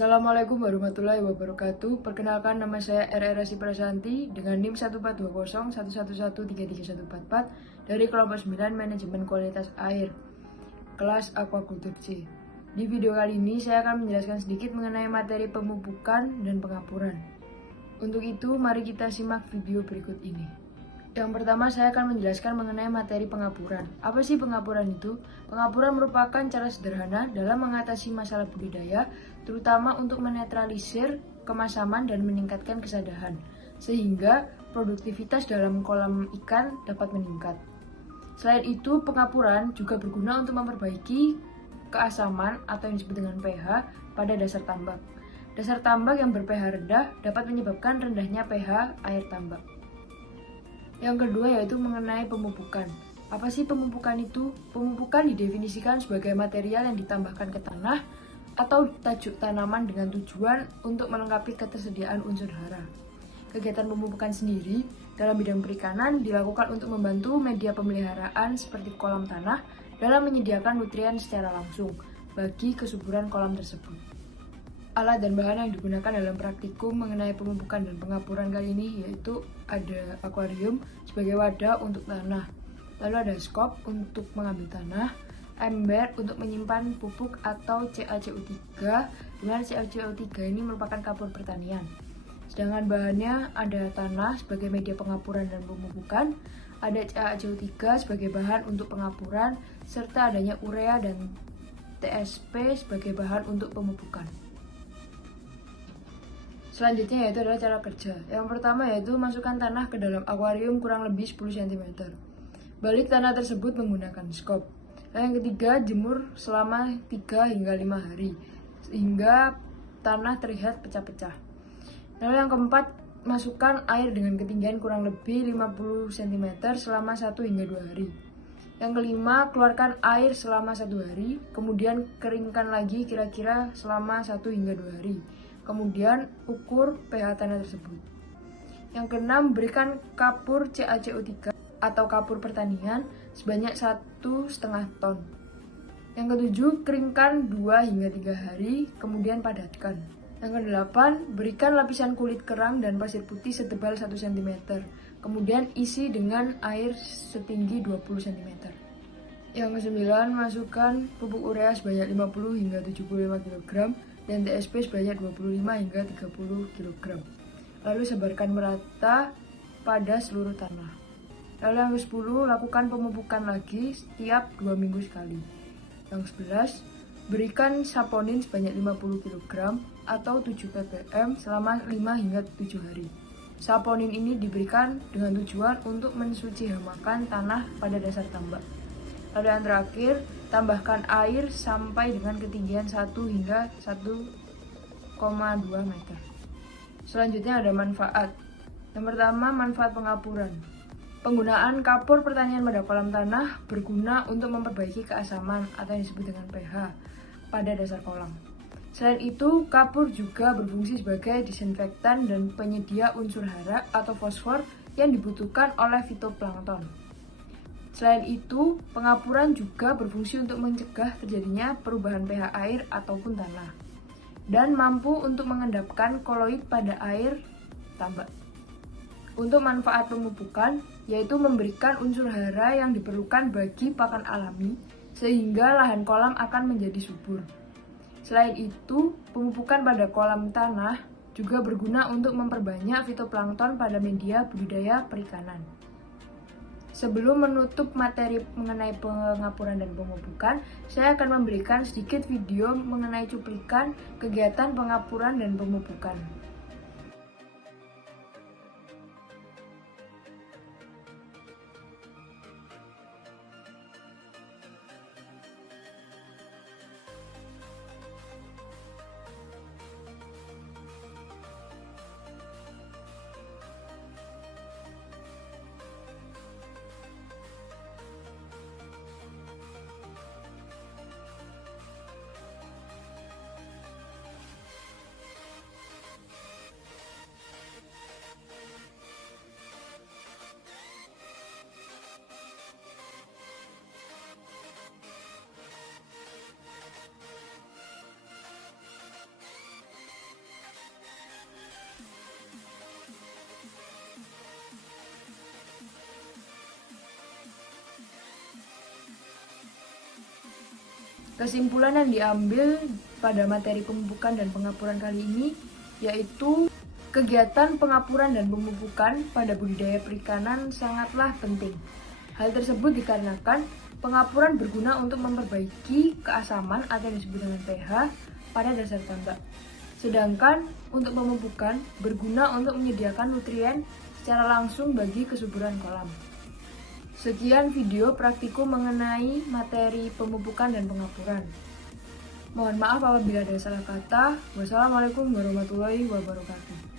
Assalamualaikum warahmatullahi wabarakatuh. Perkenalkan, nama saya RR Prasanti dengan NIM 14201113314 dari kelompok 9 Manajemen Kualitas Air, kelas Aquaculture C. Di video kali ini saya akan menjelaskan sedikit mengenai materi pemupukan dan pengapuran. Untuk itu, mari kita simak video berikut ini. Yang pertama, saya akan menjelaskan mengenai materi pengapuran. Apa sih pengapuran itu? Pengapuran merupakan cara sederhana dalam mengatasi masalah budidaya, terutama untuk menetralisir kemasaman dan meningkatkan kesadahan, sehingga produktivitas dalam kolam ikan dapat meningkat. Selain itu, pengapuran juga berguna untuk memperbaiki keasaman atau yang disebut dengan pH pada dasar tambak. Dasar tambak yang ber-pH rendah dapat menyebabkan rendahnya pH air tambak. Yang kedua yaitu mengenai pemupukan. Apa sih pemupukan itu? Pemupukan didefinisikan sebagai material yang ditambahkan ke tanah atau tajuk tanaman dengan tujuan untuk melengkapi ketersediaan unsur hara. Kegiatan pemupukan sendiri dalam bidang perikanan dilakukan untuk membantu media pemeliharaan seperti kolam tanah dalam menyediakan nutrien secara langsung bagi kesuburan kolam tersebut. Alat dan bahan yang digunakan dalam praktikum mengenai pemupukan dan pengapuran kali ini yaitu ada akuarium sebagai wadah untuk tanah, lalu ada skop untuk mengambil tanah, ember untuk menyimpan pupuk atau CaCO3, dimana CaCO3 ini merupakan kapur pertanian. Sedangkan bahannya ada tanah sebagai media pengapuran dan pemupukan, ada CaCO3 sebagai bahan untuk pengapuran, serta adanya urea dan TSP sebagai bahan untuk pemupukan. Selanjutnya yaitu adalah cara kerja. Yang pertama yaitu masukkan tanah ke dalam akuarium kurang lebih 10 cm. Balik tanah tersebut menggunakan skop. Dan yang ketiga, jemur selama 3 hingga 5 hari sehingga tanah terlihat pecah-pecah. Lalu yang keempat, masukkan air dengan ketinggian kurang lebih 50 cm selama 1 hingga 2 hari. Yang kelima, keluarkan air selama 1 hari, kemudian keringkan lagi kira-kira selama 1 hingga 2 hari. Kemudian ukur pH tanah tersebut. Yang keenam, berikan kapur CaCO3 atau kapur pertanian sebanyak 1,5 ton. Yang ketujuh, keringkan 2 hingga 3 hari, kemudian padatkan. Yang kedelapan, berikan lapisan kulit kerang dan pasir putih setebal 1 cm. Kemudian isi dengan air setinggi 20 cm. Yang kesembilan, masukkan pupuk urea sebanyak 50 hingga 75 kg dan TSP sebanyak 25 hingga 30 kg. Lalu sebarkan merata pada seluruh tanah. Lalu yang ke-10, lakukan pemupukan lagi setiap 2 minggu sekali. Yang ke-11, berikan saponin sebanyak 50 kg atau 7 ppm selama 5 hingga 7 hari. Saponin ini diberikan dengan tujuan untuk mensuci hamakan tanah pada dasar tambak. Lalu yang terakhir, tambahkan air sampai dengan ketinggian 1 hingga 1,2 meter. Selanjutnya ada manfaat. Yang pertama, manfaat pengapuran. Penggunaan kapur pertanian pada kolam tanah berguna untuk memperbaiki keasaman atau yang disebut dengan pH pada dasar kolam. Selain itu, kapur juga berfungsi sebagai disinfektan dan penyedia unsur hara atau fosfor yang dibutuhkan oleh fitoplankton. Selain itu, pengapuran juga berfungsi untuk mencegah terjadinya perubahan pH air ataupun tanah dan mampu untuk mengendapkan koloid pada air tambak. Untuk manfaat pemupukan, yaitu memberikan unsur hara yang diperlukan bagi pakan alami sehingga lahan kolam akan menjadi subur. Selain itu, pemupukan pada kolam tanah juga berguna untuk memperbanyak fitoplankton pada media budidaya perikanan. Sebelum menutup materi mengenai pengapuran dan pemupukan, saya akan memberikan sedikit video mengenai cuplikan kegiatan pengapuran dan pemupukan. Kesimpulan yang diambil pada materi pemupukan dan pengapuran kali ini yaitu kegiatan pengapuran dan pemupukan pada budidaya perikanan sangatlah penting. Hal tersebut dikarenakan pengapuran berguna untuk memperbaiki keasaman atau yang disebut dengan pH pada dasar tambak. Sedangkan untuk pemupukan berguna untuk menyediakan nutrien secara langsung bagi kesuburan kolam. Sekian video praktikum mengenai materi pemupukan dan pengapuran. Mohon maaf apabila ada salah kata. Wassalamualaikum warahmatullahi wabarakatuh.